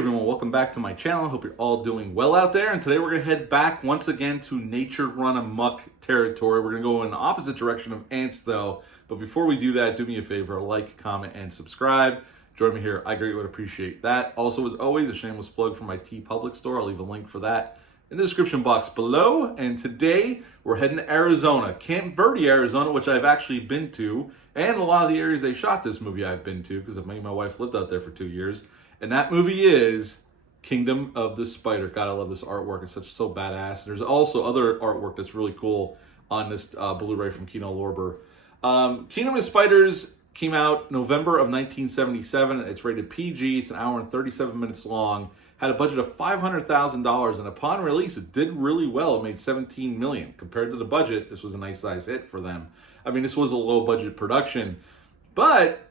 everyone, welcome back to my channel. Hope you're all doing well out there. And today we're going to head back once again to Nature Run Amok territory. We're going to go in the opposite direction of ants though. But before we do that, do me a favor, like, comment, and subscribe. Join me here. I greatly would appreciate that. Also, as always, a shameless plug for my TeePublic store. I'll leave a link for that in the description box below. And today we're heading to Arizona, Camp Verde, Arizona, which I've actually been to. And a lot of the areas they shot this movie I've been to because me and my wife lived out there for 2 years. And that movie is Kingdom of the Spider. God, I love this artwork. It's so badass. There's also other artwork that's really cool on this Blu-ray from Kino Lorber. Kingdom of the Spiders came out November of 1977. It's rated PG. It's an hour and 37 minutes long. Had a budget of $500,000, and upon release, it did really well. It made $17 million. Compared to the budget, this was a nice size hit for them. I mean, this was a low-budget production, but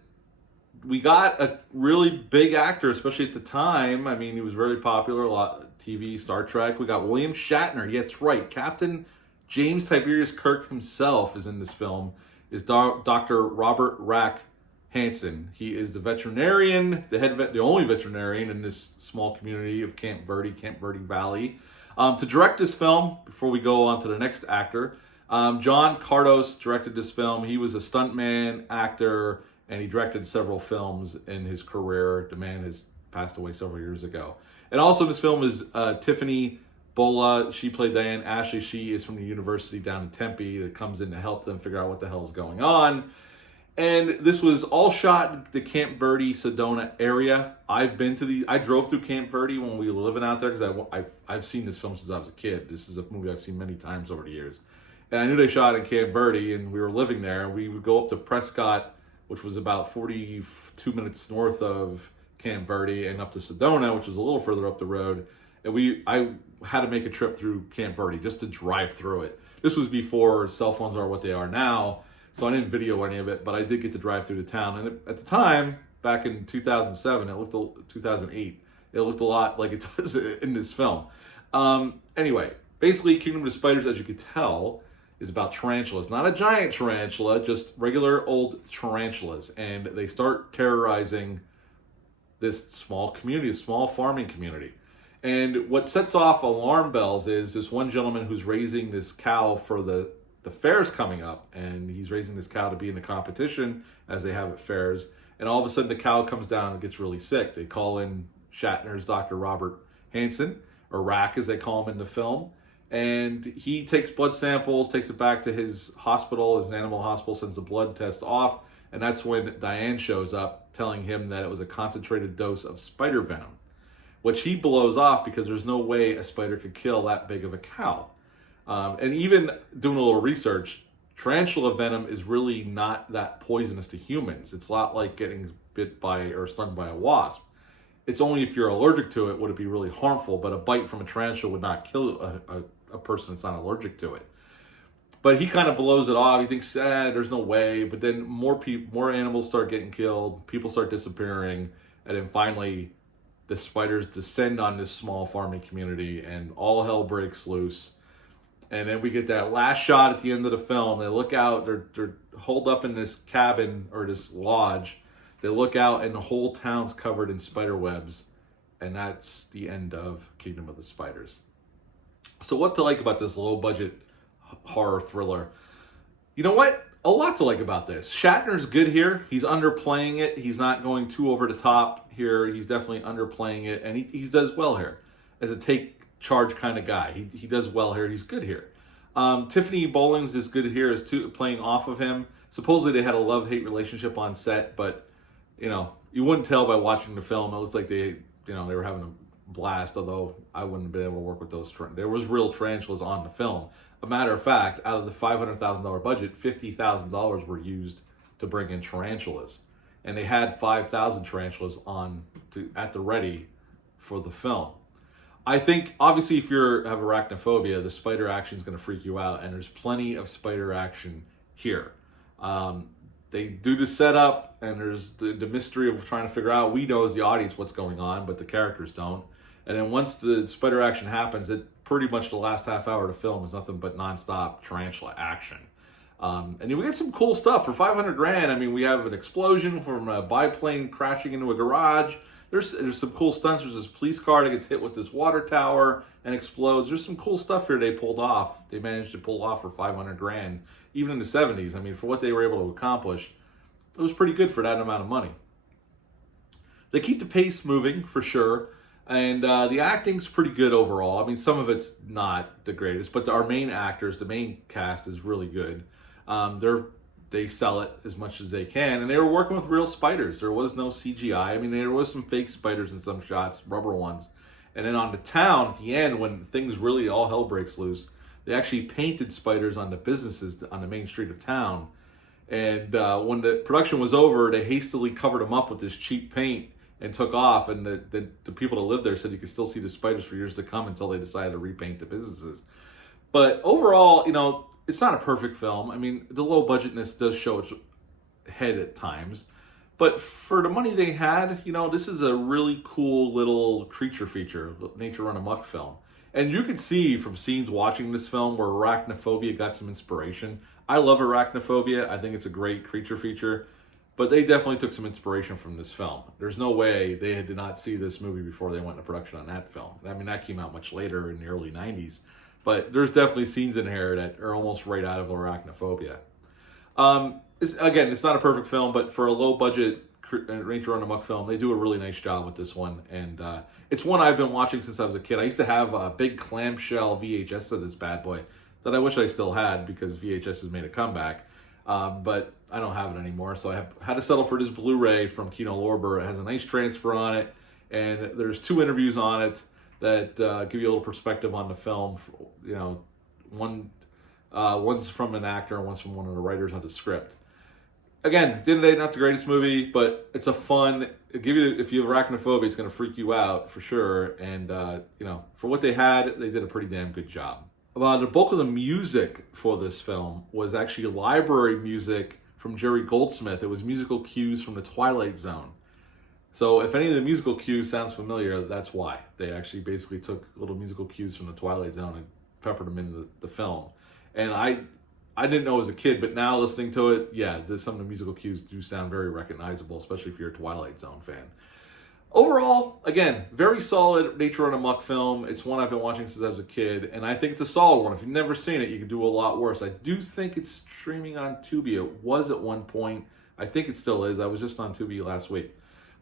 we got a really big actor, especially at the time. I mean, he was very popular, a lot of TV, Star Trek. We got William Shatner. Yeah, that's right. Captain James Tiberius Kirk himself is in this film. Is Dr. Robert Rack Hansen. He is the veterinarian, the only veterinarian in this small community of Camp Verde Valley. To direct this film, before we go on to the next actor, John Cardos directed this film. He was a stuntman, actor, and he directed several films in his career. The man has passed away several years ago. And also this film is Tiffany Bola. She played Diane Ashley. She is from the university down in Tempe that comes in to help them figure out what the hell is going on. And this was all shot in the Camp Verde, Sedona area. I've been to these. I drove through Camp Verde when we were living out there because I've seen this film since I was a kid. This is a movie I've seen many times over the years. And I knew they shot in Camp Verde, and we were living there. And we would go up to Prescott, which was about 42 minutes north of Camp Verde, and up to Sedona, which was a little further up the road. And I had to make a trip through Camp Verde just to drive through it. This was before cell phones are what they are now, so I didn't video any of it, but I did get to drive through the town. And at the time, back in 2007, 2008, it looked a lot like it does in this film. Anyway, basically, Kingdom of the Spiders, as you could tell, is about tarantulas. Not a giant tarantula, just regular old tarantulas. And they start terrorizing this small community, a small farming community. And what sets off alarm bells is this one gentleman who's raising this cow for the fairs coming up. And he's raising this cow to be in the competition as they have at fairs. And all of a sudden the cow comes down and gets really sick. They call in Shatner's Dr. Robert Hansen, or Rack as they call him in the film. And he takes blood samples, takes it back to his hospital, his animal hospital, sends the blood test off. And that's when Diane shows up telling him that it was a concentrated dose of spider venom, which he blows off because there's no way a spider could kill that big of a cow. And even doing a little research, tarantula venom is really not that poisonous to humans. It's a lot like getting bit by or stung by a wasp. It's only if you're allergic to it would it be really harmful, but a bite from a tarantula would not kill a person that's not allergic to it. But he kind of blows it off. He thinks, there's no way. But then more animals start getting killed. People start disappearing. And then finally, the spiders descend on this small farming community and all hell breaks loose. And then we get that last shot at the end of the film. They look out. They're holed up in this cabin or this lodge. They look out and the whole town's covered in spider webs. And that's the end of Kingdom of the Spiders. So what to like about this low-budget horror thriller? You know what? A lot to like about this. Shatner's good here. He's underplaying it. He's not going too over the top here. He's definitely underplaying it. And he does well here. As a take charge kind of guy. He does well here. He's good here. Tiffany Bowlings is good here as playing off of him. Supposedly they had a love-hate relationship on set, but you wouldn't tell by watching the film. It looks like they were having a blast, although I wouldn't have been able to work with those. There was real tarantulas on the film. A matter of fact, out of the $500,000 budget, $50,000 were used to bring in tarantulas. And they had 5,000 tarantulas at the ready for the film. I think, obviously, if you have arachnophobia, the spider action is going to freak you out, and there's plenty of spider action here. They do the setup, and there's the mystery of trying to figure out, we know as the audience what's going on, but the characters don't. And then once the spider action happens, pretty much the last half hour of the film is nothing but nonstop tarantula action. And we get some cool stuff for $500 grand. I mean, we have an explosion from a biplane crashing into a garage. There's some cool stunts. There's this police car that gets hit with this water tower and explodes. There's some cool stuff here they pulled off. They managed to pull off for 500 grand, even in the 70s. I mean, for what they were able to accomplish, it was pretty good for that amount of money. They keep the pace moving for sure, and the acting's pretty good overall. I mean, some of it's not the greatest, but our main actors, the main cast, is really good. They sell it as much as they can, and they were working with real spiders. There was no CGI. I mean, there was some fake spiders in some shots, rubber ones. And then on the town, at the end, when things really, all hell breaks loose, they actually painted spiders on the businesses on the main street of town. And when the production was over, they hastily covered them up with this cheap paint and took off. And the people that lived there said you could still see the spiders for years to come until they decided to repaint the businesses. But overall, you know, it's not a perfect film. I mean, the low budgetness does show its head at times. But for the money they had, you know, this is a really cool little creature feature, Nature Run Amok film. And you can see from scenes watching this film where Arachnophobia got some inspiration. I love Arachnophobia. I think it's a great creature feature. But they definitely took some inspiration from this film. There's no way they did not see this movie before they went into production on that film. I mean, that came out much later in the early 90s. But there's definitely scenes in here that are almost right out of Arachnophobia. It's not a perfect film, but for a low-budget Nature Run Amok film, they do a really nice job with this one. And it's one I've been watching since I was a kid. I used to have a big clamshell VHS of this bad boy that I wish I still had because VHS has made a comeback. But I don't have it anymore, so I had to settle for this Blu-ray from Kino Lorber. It has a nice transfer on it, and there's 2 interviews on it that give you a little perspective on the film. You know, one's from an actor and one's from one of the writers on the script. Again, at the end of the day, not the greatest movie, but it's a fun. If you have arachnophobia, it's going to freak you out for sure. And you know, for what they had, they did a pretty damn good job. The bulk of the music for this film was actually library music from Jerry Goldsmith. It was musical cues from The Twilight Zone. So if any of the musical cues sounds familiar, that's why. They actually basically took little musical cues from The Twilight Zone and peppered them into the film. And I didn't know as a kid, but now listening to it, yeah, some of the musical cues do sound very recognizable, especially if you're a Twilight Zone fan. Overall, again, very solid Nature Run Amok film. It's one I've been watching since I was a kid, and I think it's a solid one. If you've never seen it, you can do a lot worse. I do think it's streaming on Tubi. It was at one point. I think it still is. I was just on Tubi last week.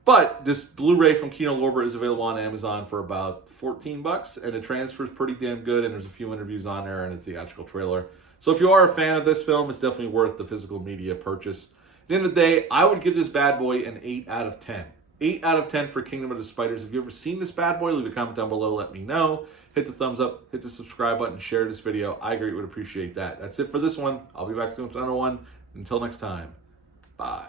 But this Blu-ray from Kino Lorber is available on Amazon for about $14, and the transfer is pretty damn good, and there's a few interviews on there and a theatrical trailer. So if you are a fan of this film, it's definitely worth the physical media purchase. At the end of the day, I would give this bad boy an 8 out of 10. 8 out of 10 for Kingdom of the Spiders. If you've ever seen this bad boy, leave a comment down below, let me know. Hit the thumbs up, hit the subscribe button, share this video. I greatly would appreciate that. That's it for this one. I'll be back soon with another one. Until next time, bye.